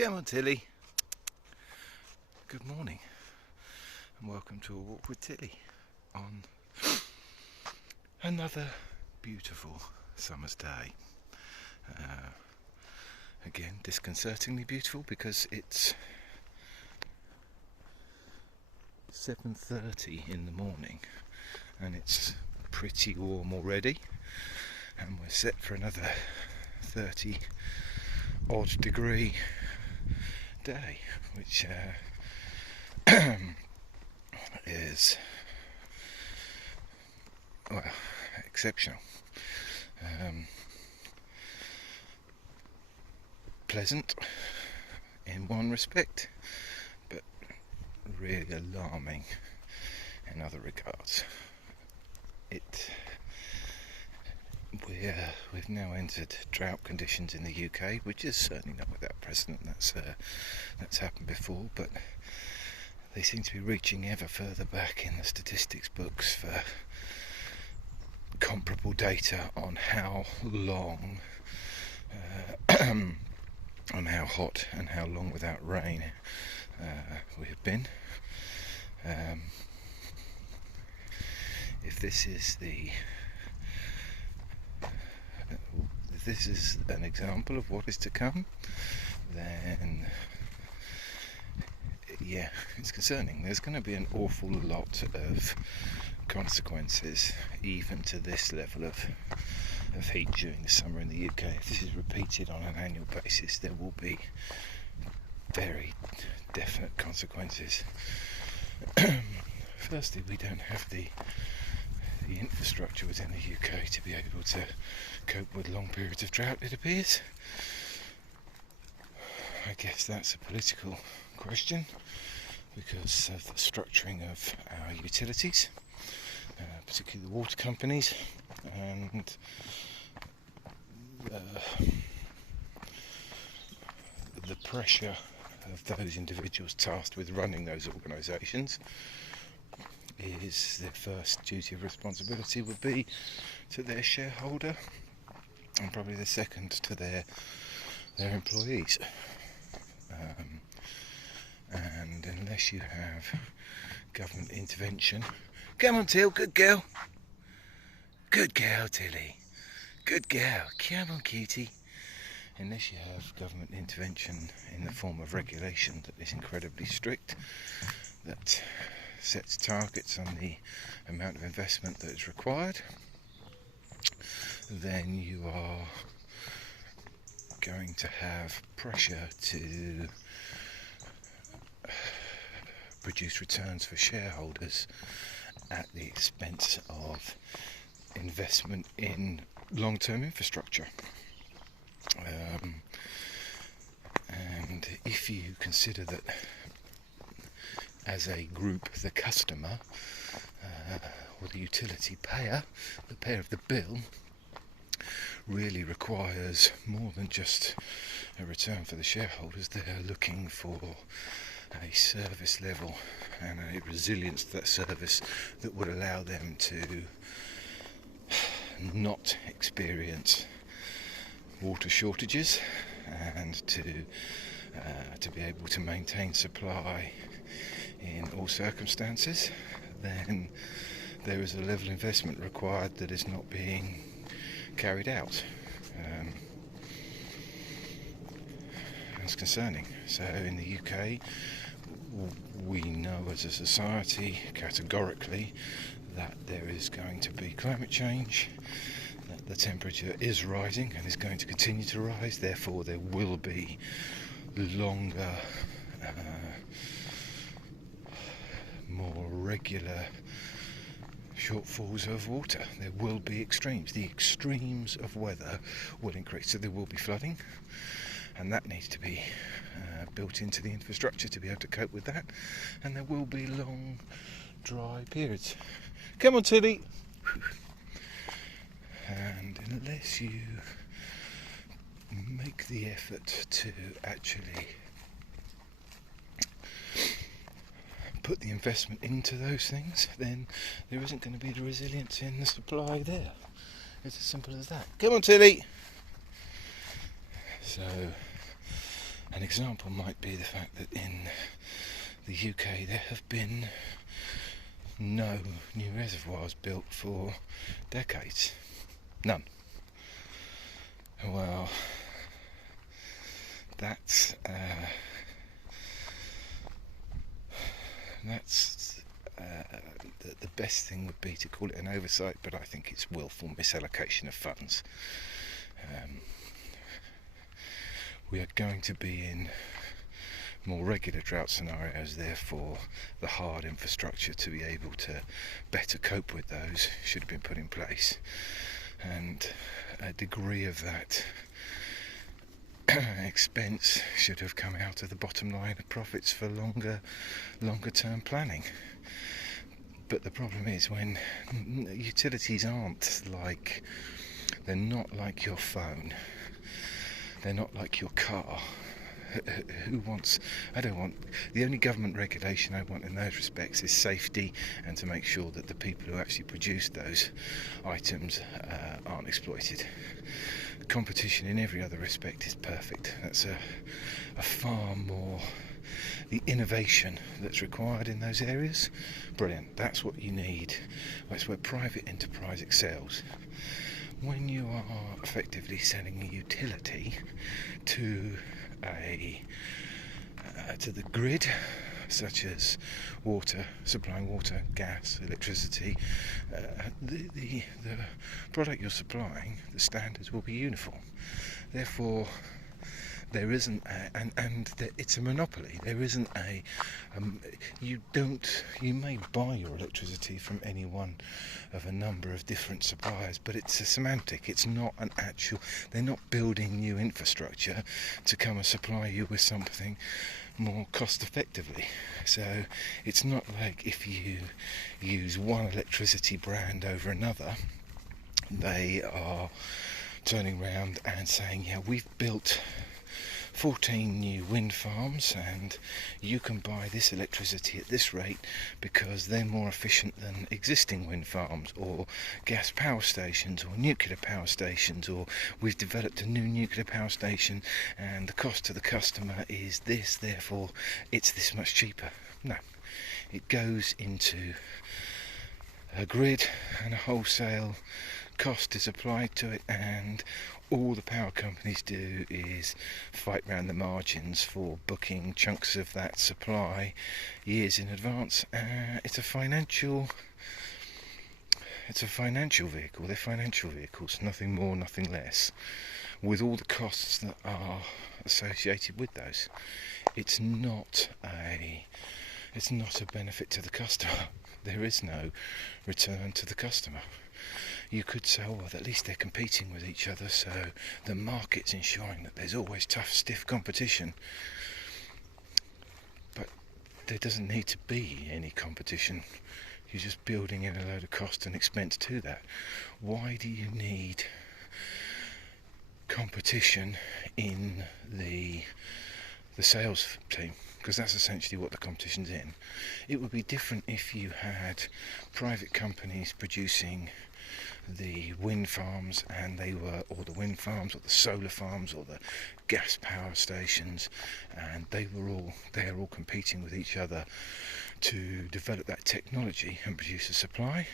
Come on, Tilly. Good morning, and welcome to A Walk with Tilly on another beautiful summer's day. Again, disconcertingly beautiful because it's 7:30 in the morning and it's pretty warm already, and we're set for another 30 odd degree day, which is, well, exceptional. Pleasant in one respect, but really alarming in other regards. We've now entered drought conditions in the UK, which is certainly not without precedent. That's happened before, but they seem to be reaching ever further back in the statistics books for comparable data on how long, on how hot and how long without rain we have been. If this is an example of what is to come, then yeah, it's concerning. There's going to be an awful lot of consequences, even to this level of heat during the summer in the UK. If this is repeated on an annual basis, there will be very definite consequences. Firstly, we don't have the infrastructure within the UK to be able to cope with long periods of drought, it appears. I guess that's a political question because of the structuring of our utilities, particularly the water companies, and the pressure of those individuals tasked with running those organisations. Is their first duty of responsibility would be to their shareholder, and probably the second to their employees. And unless you have government intervention, come on, Till, good girl, Tilly, good girl, come on, cutie. Unless you have government intervention in the form of regulation that is incredibly strict, that sets targets on the amount of investment that is required, then you are going to have pressure to produce returns for shareholders at the expense of investment in long-term infrastructure. And if you consider that as a group, the customer, or the utility payer, the payer of the bill, really requires more than just a return for the shareholders. They are looking for a service level and a resilience to that service that would allow them to not experience water shortages and to be able to maintain supply in all circumstances. Then there is a level of investment required that is not being carried out. It's concerning. So in the UK, we know as a society categorically that there is going to be climate change, that the temperature is rising and is going to continue to rise. Therefore there will be longer, more regular shortfalls of water. There will be extremes. The extremes of weather will increase, so there will be flooding, and that needs to be built into the infrastructure to be able to cope with that. And there will be long dry periods. Come on, Tilly. And unless you make the effort to actually put the investment into those things, then there isn't going to be the resilience in the supply there. It's as simple as that. Come on, Tilly. So An example might be the fact that in the UK there have been no new reservoirs built for decades. None. Well, that's the best thing would be to call it an oversight, but I think it's willful misallocation of funds. We are going to be in more regular drought scenarios, therefore the hard infrastructure to be able to better cope with those should have been put in place, and a degree of that expense should have come out of the bottom line of profits for longer term planning. But the problem is when utilities they're not like your phone, they're not like your car. The only government regulation I want in those respects is safety, and to make sure that the people who actually produce those items aren't exploited. Competition in every other respect is perfect. That's a far more, the innovation that's required in those areas, brilliant. That's what you need. That's where private enterprise excels. When you are effectively selling a utility to the grid, such as water, supplying water, gas, electricity, the product you're supplying, the standards will be uniform. Therefore, there isn't it's a monopoly. There isn't you may buy your electricity from any one of a number of different suppliers, but it's a semantic. It's not an actual, they're not building new infrastructure to come and supply you with something more cost effectively. So it's not like if you use one electricity brand over another, they are turning around and saying, yeah, we've built 14 new wind farms and you can buy this electricity at this rate because they're more efficient than existing wind farms or gas power stations or nuclear power stations, or we've developed a new nuclear power station and the cost to the customer is this, therefore it's this much cheaper. No, it goes into a grid and a wholesale cost is applied to it, and all the power companies do is fight round the margins for booking chunks of that supply years in advance. It's a financial vehicle. They're financial vehicles, nothing more, nothing less, with all the costs that are associated with those. It's not a benefit to the customer. There is no return to the customer. You could say, well, at least they're competing with each other, so the market's ensuring that there's always tough, stiff competition. But there doesn't need to be any competition. You're just building in a load of cost and expense to that. Why do you need competition in the sales team? Because that's essentially what the competition's in. It would be different if you had private companies producing the wind farms, and or the wind farms, or the solar farms, or the gas power stations, and they're all competing with each other to develop that technology and produce a supply.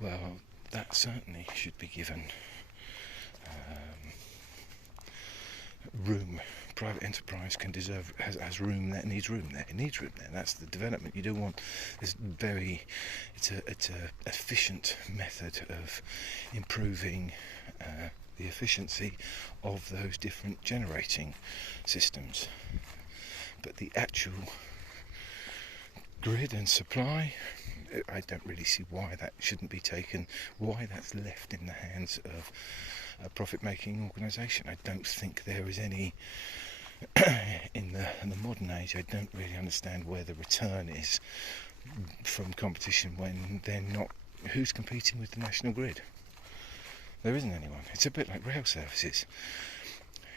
Well, that certainly should be given room. Private enterprise has room there, needs room there. It needs room there. That's the development you do want. It's a efficient method of improving the efficiency of those different generating systems. But the actual grid and supply, I don't really see why that shouldn't be taken, why that's left in the hands of a profit-making organisation. I don't think there is any in the modern age. I don't really understand where the return is from competition when they're not. Who's competing with the national grid? There isn't anyone. It's a bit like rail services.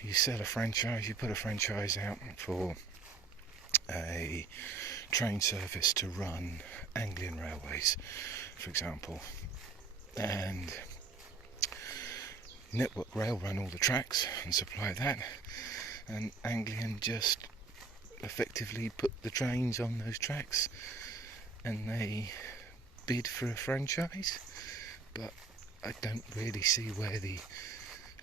You sell a franchise, you put a franchise out for a train service to run Anglian Railways, for example, and Network Rail run all the tracks and supply that, and Anglian just effectively put the trains on those tracks and they bid for a franchise. But I don't really see where the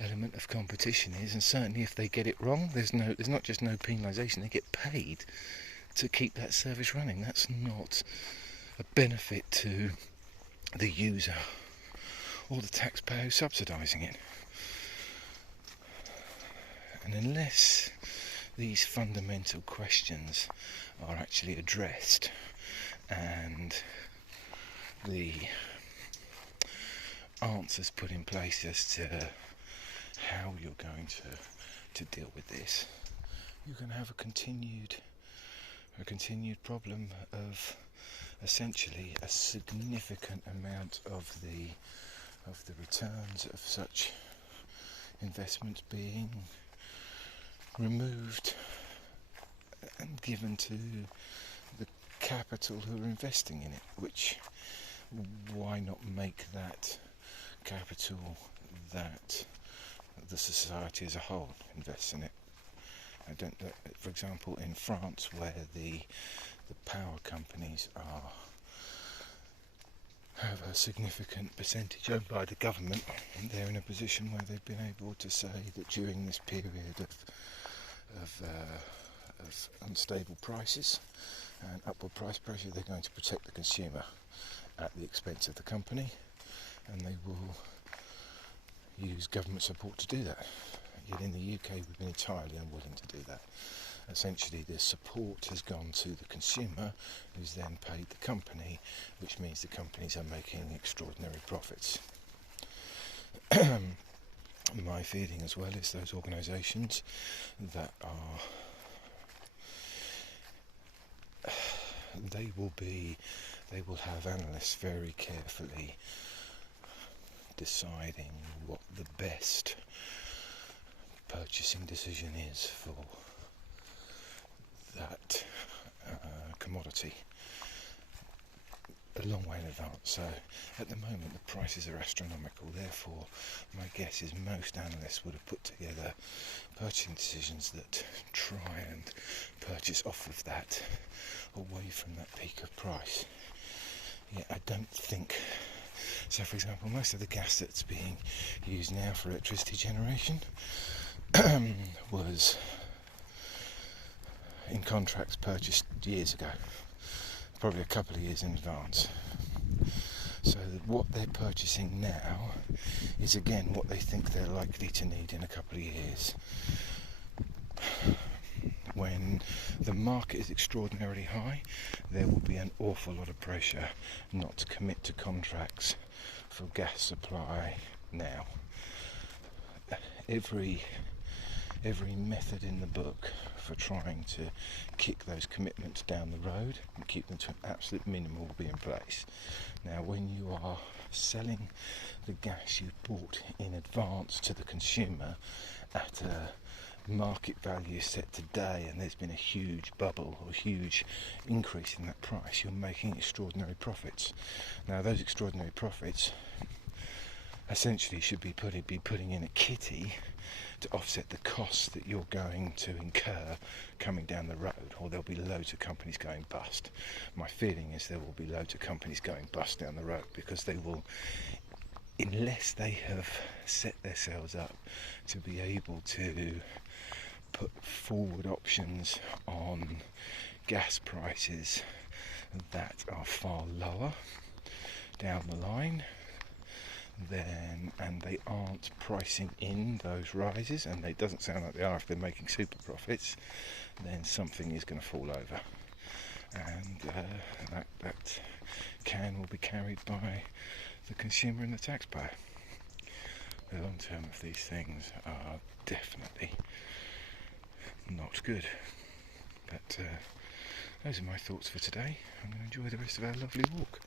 element of competition is, and certainly if they get it wrong, there's not just no penalisation, they get paid to keep that service running. That's not a benefit to the user or the taxpayer who's subsidising it. And unless these fundamental questions are actually addressed and the answers put in place as to how you're going to deal with this, you're going to have a continued problem of essentially a significant amount of the returns of such investments being removed and given to the capital who are investing in it, which, why not make that capital that the society as a whole invests in it? I don't know, for example, in France, where the power companies have a significant percentage owned by the government, and they're in a position where they've been able to say that during this period of unstable prices and upward price pressure, they're going to protect the consumer at the expense of the company, and they will use government support to do that. Yet in the UK we've been entirely unwilling to do that. Essentially the support has gone to the consumer, who's then paid the company, which means the companies are making extraordinary profits. My feeling as well is those organisations that are they will have analysts very carefully deciding what the best purchasing decision is for that commodity a long way in advance. So at the moment the prices are astronomical, therefore my guess is most analysts would have put together purchasing decisions that try and purchase off of that, away from that peak of price. Yet I don't think so. For example, most of the gas that's being used now for electricity generation was in contracts purchased years ago, probably a couple of years in advance. So what they're purchasing now is again what they think they're likely to need in a couple of years. When the market is extraordinarily high, there will be an awful lot of pressure not to commit to contracts for gas supply now. Every method in the book for trying to kick those commitments down the road and keep them to an absolute minimum will be in place. Now, when you are selling the gas you bought in advance to the consumer at a market value set today, and there's been a huge bubble or huge increase in that price, you're making extraordinary profits. Now, those extraordinary profits essentially should be putting in a kitty to offset the costs that you're going to incur coming down the road, or there'll be loads of companies going bust. My feeling is there will be loads of companies going bust down the road, because they will, unless they have set themselves up to be able to put forward options on gas prices that are far lower down the line, then, and they aren't pricing in those rises, and it doesn't sound like they are if they're making super profits, then something is going to fall over, and that will be carried by the consumer and the taxpayer. The long term of these things are definitely not good. But those are my thoughts for today. I'm going to enjoy the rest of our lovely walk.